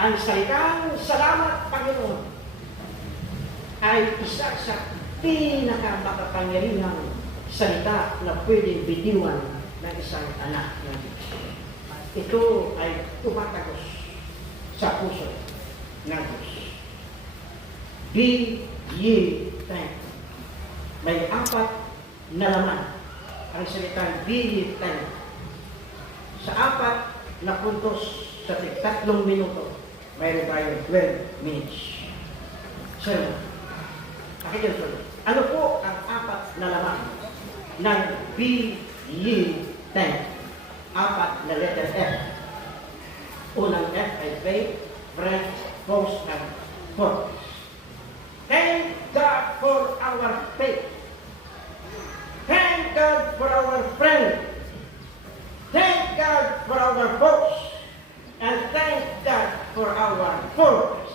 Ang salitang salamat, Panginoon, ay isa sa pinakamakapangyarihang salita na pwedeng bitiwan ng isang anak ng Diyos. Ito ay tumatagos sa puso ng Diyos. Be ye thankful. May 4 na laman ang salitang be ye thankful. Sa 4 na puntos sa 3 minuto, mayroon tayo 12 minutes. Sermon. Pakinggan po. Ano po ang 4 na laman ng be ye thankful? 4 na letter F. Unang F ay faith, friend, post, and purpose. Thank God for our faith. Thank God for our friend. Thank God for our post. And thank God for our purpose.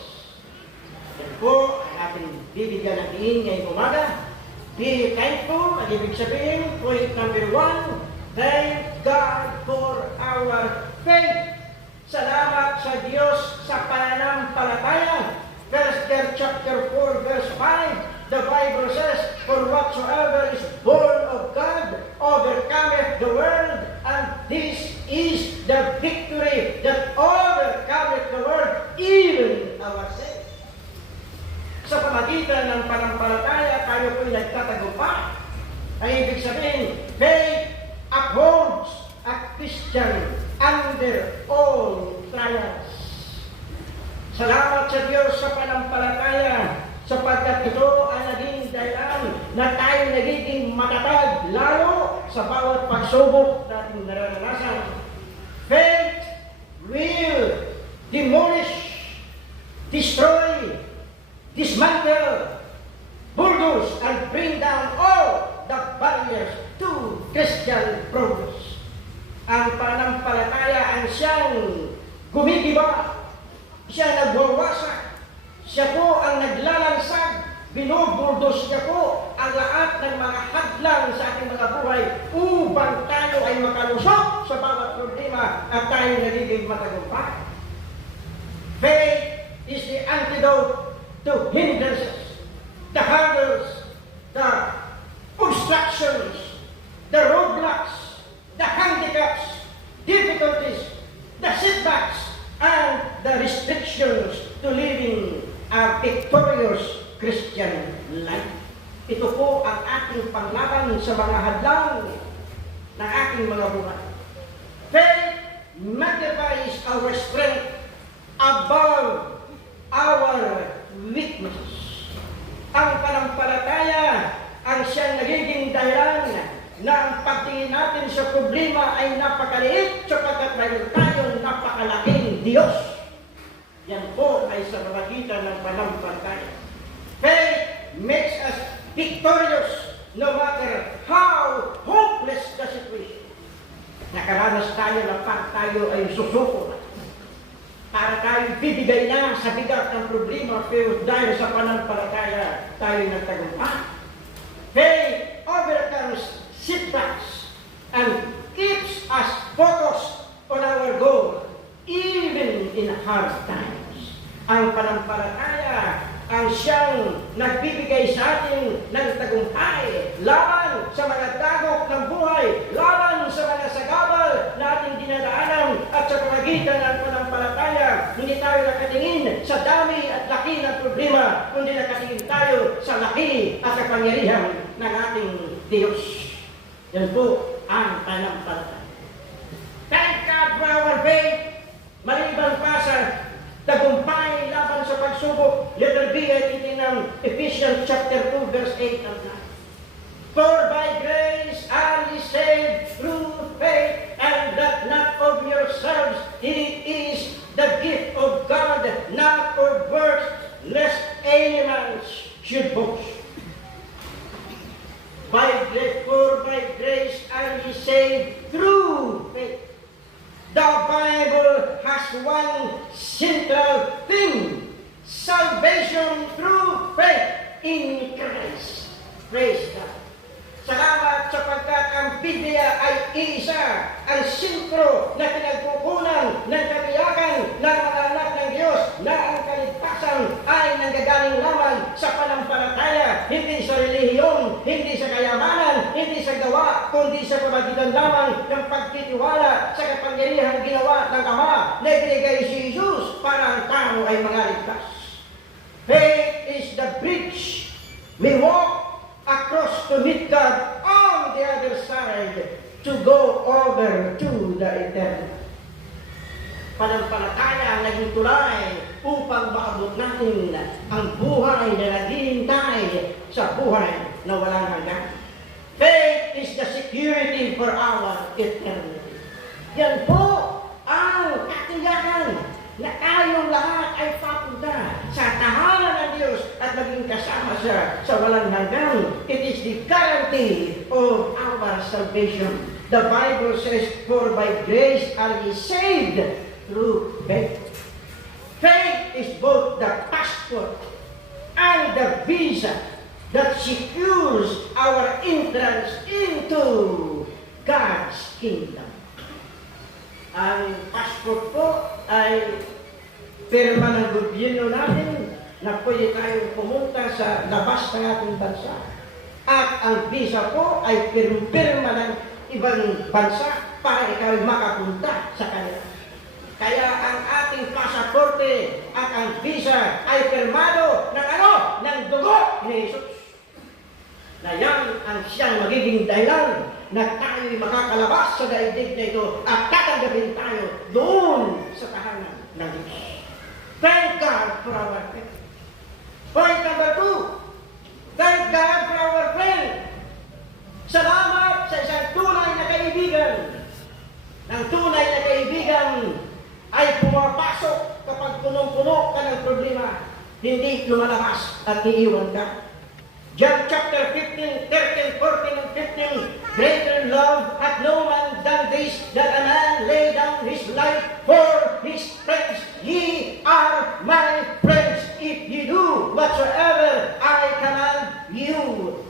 Yan po ang ating bibigyan ng diin ngayong umaga. Be thankful, ang ibig sabihin, point number 1, thank God for our faith. Salamat sa Diyos sa pananampalataya. 1 Peter chapter 4, verse 5, the Bible says, for whatsoever is born of God overcometh the world, and this is the victory that overcometh the world, even ourselves. Sa pamagitan ng panampalataya, tayo po'y nagtatagumpay. Ang ibig sabihin, faith upholds a Christian under all trials. Salamat sa Diyos sa panampalataya, sapagkat ito ang naging dahilan na tayo nagiging matatag, lalo sa bawat pagsubok natin nararanasan. Faith will demolish, destroy, dismantle, bulldoze, and bring down all the barriers to Christian progress. Ang panampalataya ang siyang gumigiba, siya nagwawasak, siya po ang naglalansag, binubuldos niya po ang lahat ng mga hadlang sa ating mga buhay upang tayo ay makalusot sa bawat problema at tayo nagiging matagumpay. Faith is the antidote to hindrances, the hurdles, the obstructions, the roadblocks, the handicaps, difficulties, the setbacks, and the restrictions to living a victorious Christian life. Ito po ang ating panglaban sa mga hadlang ng ating mga buhay. Faith magnifies our strength above our weaknesses. Ang panampalataya ang siyang nagiging dahilan na ang pagtingin natin sa problema ay napakaliit sapagkat mayroon tayong napakalaking Diyos. Yan po ay sa pamagitan ng panampalataya. Faith makes us victorious no matter how hopeless the situation. Nakaranas tayo na pag tayo ay susuko para tayo bibigay na sa bigat ng problema, pero dahil sa panampalataya tayo nagtagumpay. Faith overcomes setbacks and keeps us focused on our goal even in hard times. Ang panampalataya ang siyang nagbibigay sa atin ng tagumpay laban sa mga dagok ng buhay, laban sa mga sagabal na ating dinadaanan, at sa pamagitan ng panampalataya, hindi tayo nakatingin sa dami at laki ng problema, kundi nakatingin tayo sa laki at kapangyarihan ng ng ating Diyos. Yan po ang pananampalataya. Thank God for our faith. Maliban pa sa tagumpay laban sa pagsubok, letter B ay titin ng Ephesians chapter 2 verse 8 and 9. For by grace are ye saved through faith, and that not of yourselves, it is the gift of God, not of works, lest any man should boast. For by grace are ye saved through faith. The Bible has one central thing: salvation through faith in Christ. Praise God. Salamat sapagkat ang Biblia ay isa, ang sentro na pinagkukunan ng katiyakan ng mga anak ng Diyos na ang kaligtasan ay nanggagaling lamang sa panampalataya, hindi sa relihiyon, hindi sa kayamanan, hindi sa gawa, kundi sa pamagitan lamang ng pagtitiwala sa kapangyarihang ginawa ng Ama na ibinigay si Jesus para ang tao ay mangaligtas. Faith is the bridge we walk across to meet God on the other side to go over to the eternal. Panampalataya ang naging tulay upang maabot natin ang buhay na naghihintay sa buhay na walang hanggan. Faith is the security for our eternity. Yan po ang katiyakan na tayong lahat ay papunta sa tahanan ng Diyos at maging kasama siya sa walang hanggan. It is the guarantee of our salvation. The Bible says, for by grace are ye saved through faith. Faith is both the passport and the visa that secures our entrance into God's kingdom. Ang passport po ay pirma ng gobyerno natin na pwede tayong pumunta sa labas ng ating bansa. At ang visa po ay pirma ng ibang bansa para ikaw makapunta sa kanila. Kaya ang ating pasaporte at ang visa ay pirmado ng ano? Ng dugo ni Jesus. Na yan ang siyang magiging dahilan na tayo'y makakalabas sa daigdig na ito at tatanggapin tayo doon sa tahanan ng Diyos. Thank God for our faith. Point number 2, thank God for our friend. Salamat sa isang tunay na kaibigan. Ang tunay na kaibigan ay pumapasok kapag punong-puno ka ng problema. Hindi lumalabas at iiwan ka. John chapter 15, 13, 14, and 15. Greater love hath no man than this, that a man lay down his life for his friends. Ye are my friends, if ye do whatsoever I command you.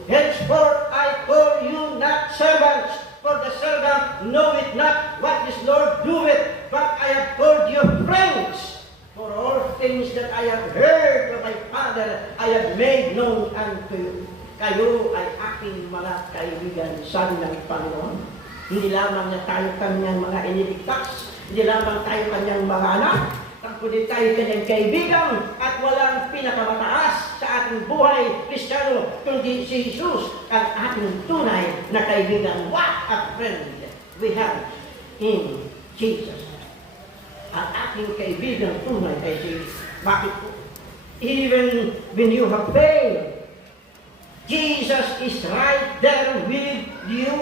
Henceforth I call you not servants, for the servant knoweth not what his Lord doeth, but I have called you friends. For all things that I have heard of my Father, I have made known unto you. Kayo ay aking mga kaibigan, sabi ng Panginoon. Hindi lamang na tayo kanyang mga iniligtas, hindi lamang tayo kanyang mga anak, kundi tayo kanyang kaibigan, at walang pinakamataas sa ating buhay Kristiyano, kundi si Jesus, ang ating tunay na kaibigan. What a friend we have in Jesus. Ang ating kaibigan tunay ay si Jesus. Bakit po? Even when you have failed, Jesus is right there with you,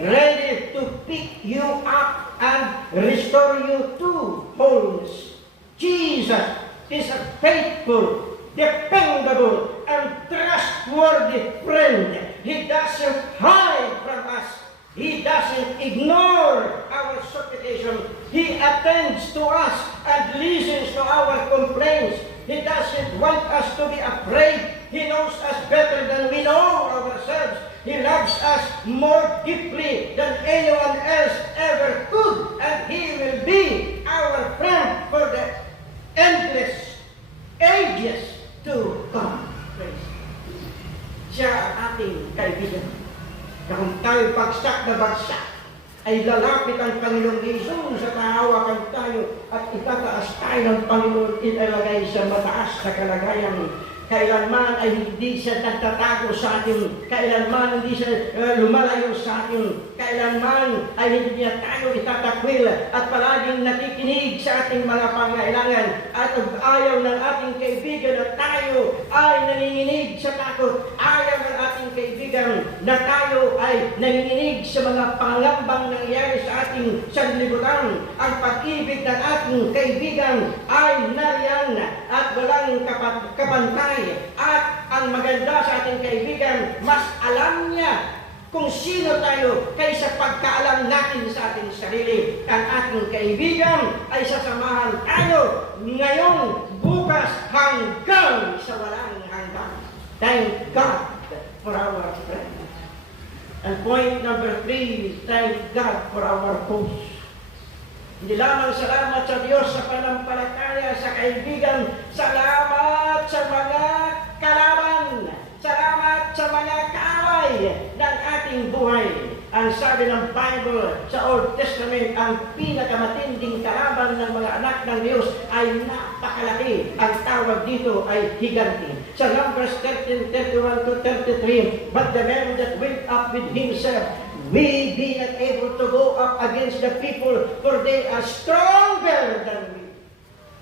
ready to pick you up and restore you to wholeness. Jesus is a faithful, dependable, and trustworthy friend. He doesn't hide from us. He doesn't ignore our supplication. He attends to us and listens to our complaints. He doesn't want us to be afraid. He knows us better than we know ourselves. He loves us more deeply than anyone else ever could. And He will be our friend for the endless ages to come. Praise. Siya ang ating kaibigan. Na kung tayo bagsak na bagsak, ay lalapit ang Panginoong Jesus sa kahawakan tayo at itataas tayo ng Panginoon, ilalagay sa mataas na kalagayan Kailanman ay hindi siya nagtatago sa atin. Kailanman hindi siya lumalayo sa atin. Kailanman ay hindi niya tayo itatakwil at palaging nakikinig sa ating mga pangailangan. At ayaw ng ating kaibigan na tayo ay nanginginig sa takot. Ayaw ng ating kaibigan na tayo ay nanginginig sa mga pangambang nangyayari sa ating sanlibutan. Ang pag-ibig ng ating kaibigan ay nariyan at walang kapantay. At ang maganda sa ating kaibigan, mas alam niya kung sino tayo kaysa pagkaalam natin sa ating sarili. Ang ating kaibigan ay sasamahan tayo ngayon, bukas, hanggang sa walang hanggan. Thank God for our friend. And point number 3, thank God for our host. Hindi lamang salamat sa Diyos sa panampalataya sa kaibigan, salamat sa mga kalaban, salamat sa mga kaaway ng ating buhay. Ang sabi ng Bible sa Old Testament, ang pinakamatinding kalaban ng mga anak ng Diyos ay napakalaki. Ang tawag dito ay higante. Sa Numbers 13:31 to 33, but the man that went up with himself, we be not able to go up against the people, for they are stronger than we.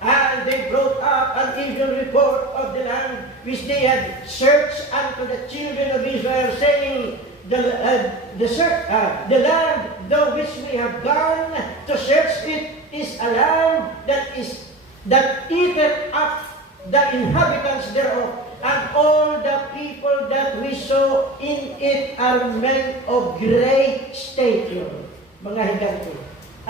And they brought up an evil report of the land which they had searched unto the children of Israel, saying, the land though which we have gone to search it is a land that eateth up the inhabitants thereof. And all the people that we saw in it are men of great stature. Mga higante.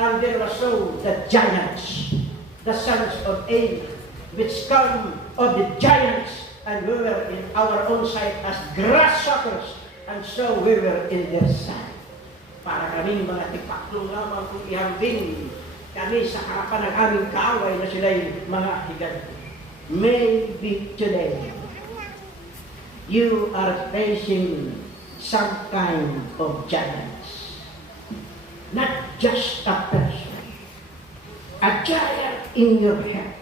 And there were so the giants, the sons of Anak, which come of the giants, and we were in our own sight as grasshoppers, and so we were in their sight. Para kami mga tipaklong lamang kung ihambing kami sa harapan ng aming kaaway na sila'y mga higante. Maybe today, you are facing some kind of giants. Not just a person. A giant in your health.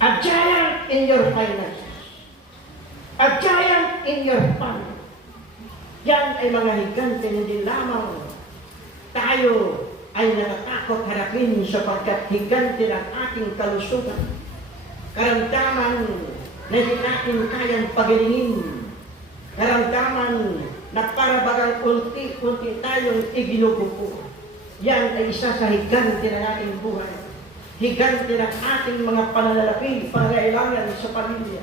A giant in your finances. A giant in your family. Yan ay mga higante, hindi lamang tayo ay natatakot harapin sapagkat higante ng ating kalusugan. Karamdaman na hindi natin kayang pagalingin. Karamdaman na para bagang kunti-kunti tayong iginugupo. Yan ay isa sa higante ng ating buhay. Higante ng ating mga pananalapi, pangailangan sa pamilya.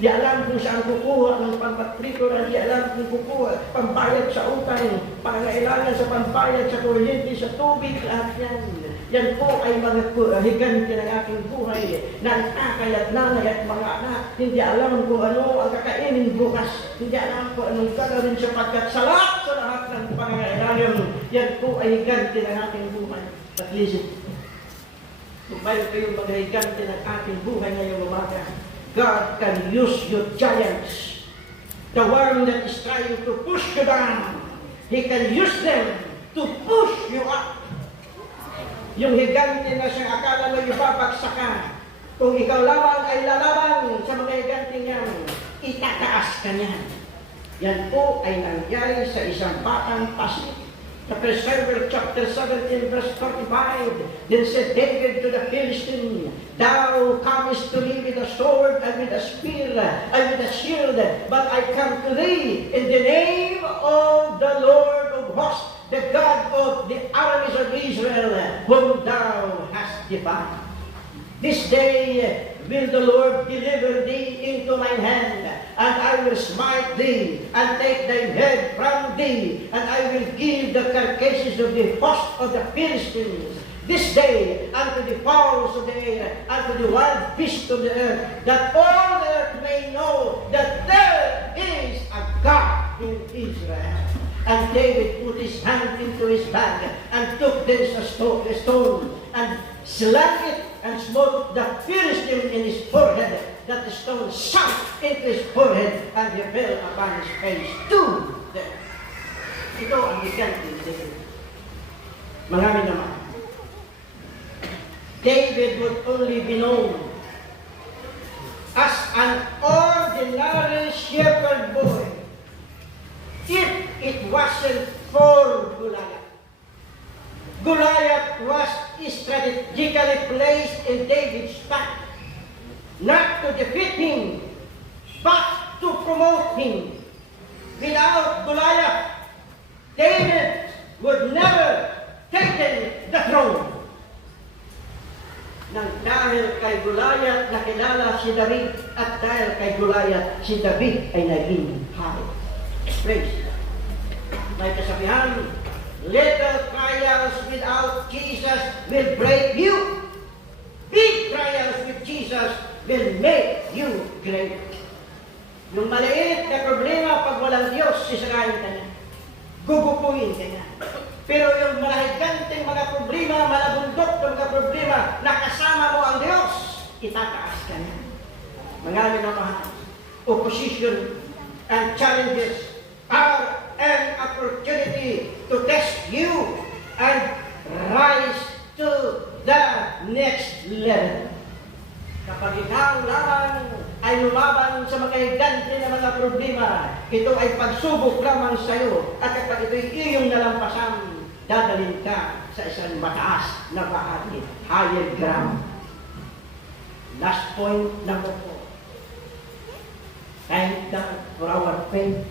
Di alam kung saan kukuha ng pampatrikura, di alam kung kukuha pambayad sa utang, pangailangan sa pambayad sa kuryente, sa tubig, lahat yan. Yan po ay mga higante ng ating buhay na ang akay at nanay at mga anak hindi alam kung ano ang kakainin bukas, hindi alam kung anong gagawin sapagkat sa lahat ng pangailangan, yan po ay higante ng ating buhay. At listen, kung bayo kayong mga higante ng ating buhay ngayong umaga, God can use your giants, the one that is trying to push you down. He can use them to push you up. Yung higante na siyang akala mo ibabagsak ka, kung ikaw lamang ay lalaban sa mga higante niyan, itataas ka niyan. Yan po ay nangyari sa isang batang Pasig. Sa 1 Samuel chapter 17 verse 45, then said David to the Philistine, thou comest to me with a sword and with a spear and with a shield, but I come to thee in the name of the Lord of hosts, the God of the armies of Israel, whom thou hast defied. This day will the Lord deliver thee into mine hand, and I will smite thee, and take thy head from thee, and I will give the carcasses of the host of the Philistines this day unto the fowls of the air, unto the wild beasts of the earth, that all the earth may know that there is a God in Israel. And David put his hand into his bag, and took thence a stone, and slang it, and smote the Philistine in his forehead, that the stone sunk into his forehead, and he fell upon his face to death. Ito ang higante ni David. Marami naman. David would only be known as an ordinary shepherd boy if it wasn't for Goliath. Goliath was strategically placed in David's path, not to defeat him, but to promote him. Without Goliath, David would never taken the throne. Nang dahil kay Goliath nakilala si David, at dahil kay Goliath si David ay naging hari. Praise God. May kasabihan, little trials without Jesus will break you. Big trials with Jesus will make you great. Yung maliit na problema, pag walang Diyos, sisirain ka na. Gugupuin ka na. Pero yung malahiganteng mga problema, malabundok ng mga problema, nakasama mo ang Diyos, itataas ka na. Mga minamahal, opposition and challenges are an opportunity to test you and rise to the next level. Kapag ikaw lamang ay lumaban sa mga higante na mga problema, ito ay pagsubok lamang sa iyo. At kapag ito'y iyong nalampasan, dadalhin ka sa isang mataas na bahagi, higher ground. Last point, number 4. Thank God for our faith.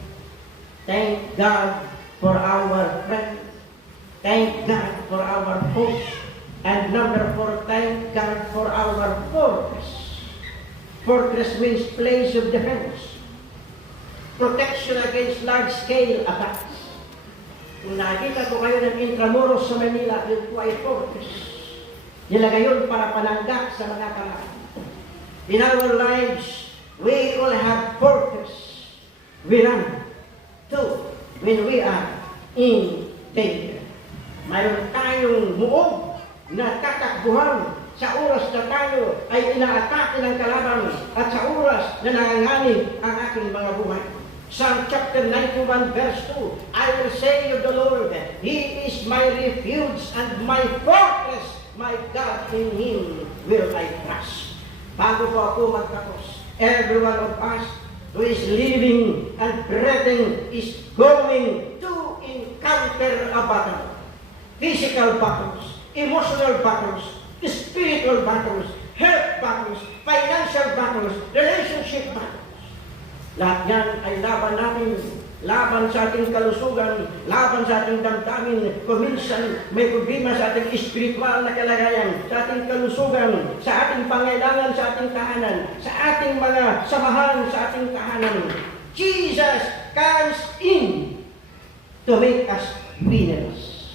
Thank God for our friend. Thank God for our hope. And number 4, thank God for our fortress. Fortress means place of defense. Protection against large-scale attacks. Kung nakikita ko kayo ng Intramuros sa Manila, yun po ay fortress. Nilagay yun para panangga sa mga kalaban. In our lives, we all have fortress. We run to when we are in danger. Mayroon tayong muog na tatakbuhan sa oras na tayo ay inaatake ng kalaban at sa oras na nanganganib ang ating mga buhay. Psalm chapter 91 verse 2, I will say of the Lord, He is my refuge and my fortress, my God, in Him will I trust. Bago po ako magtapos, every one of us who is living and breathing is going to encounter a battle. Physical battles, emotional battles, spiritual battles, health battles, financial battles, relationship battles. Lahat yan ay laban natin, laban sa ating kalusugan, laban sa ating damdamin. Kung minsan may problema sa ating spiritual na kalagayan, sa ating kalusugan, sa ating pangailangan, sa ating tahanan, sa ating mga samahan, sa ating tahanan. Jesus comes in to make us winners.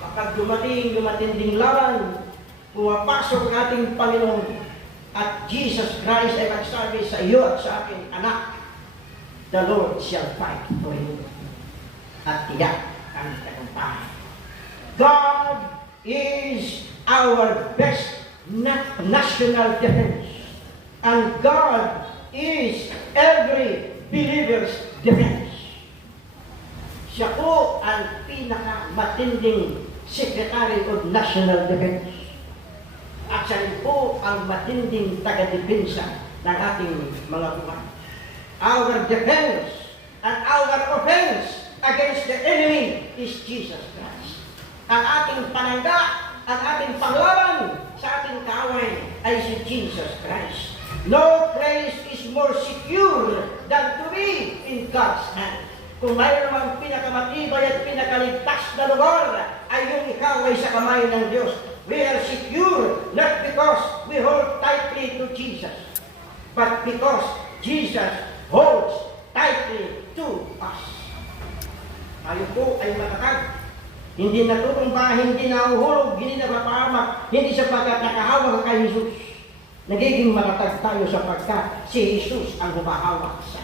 Kapag dumating matinding laban, pumapasok ang ating Panginoon at Jesus Christ ay magsabi sa iyo at sa akin, anak, the Lord shall fight for you. At tiyak ang tagumpayan. God is our best national defense. And God is every believer's defense. Siya po ang pinakamatinding Secretary of National Defense. At siya po ang matinding taga-depensa ng ating mga buhay. Our defense and our offense against the enemy is Jesus Christ. Ang ating panangga, ang ating panglaban sa ating kaaway ay si Jesus Christ. No place is more secure than to be in God's hand. Kung mayroon namang pinakamatibay at pinakaligtas na lugar, ay yung ikaw ay sa kamay ng Diyos. We are secure not because we hold tightly to Jesus, but because Jesus holds tightly to us. Tayo po ay matatag. Hindi natutumba, hindi nahuhulog, hindi napapahamak, hindi sapagkat nakahawak kay Jesus. Nagiging matatag tayo sapagkat si Jesus ang humahawak sa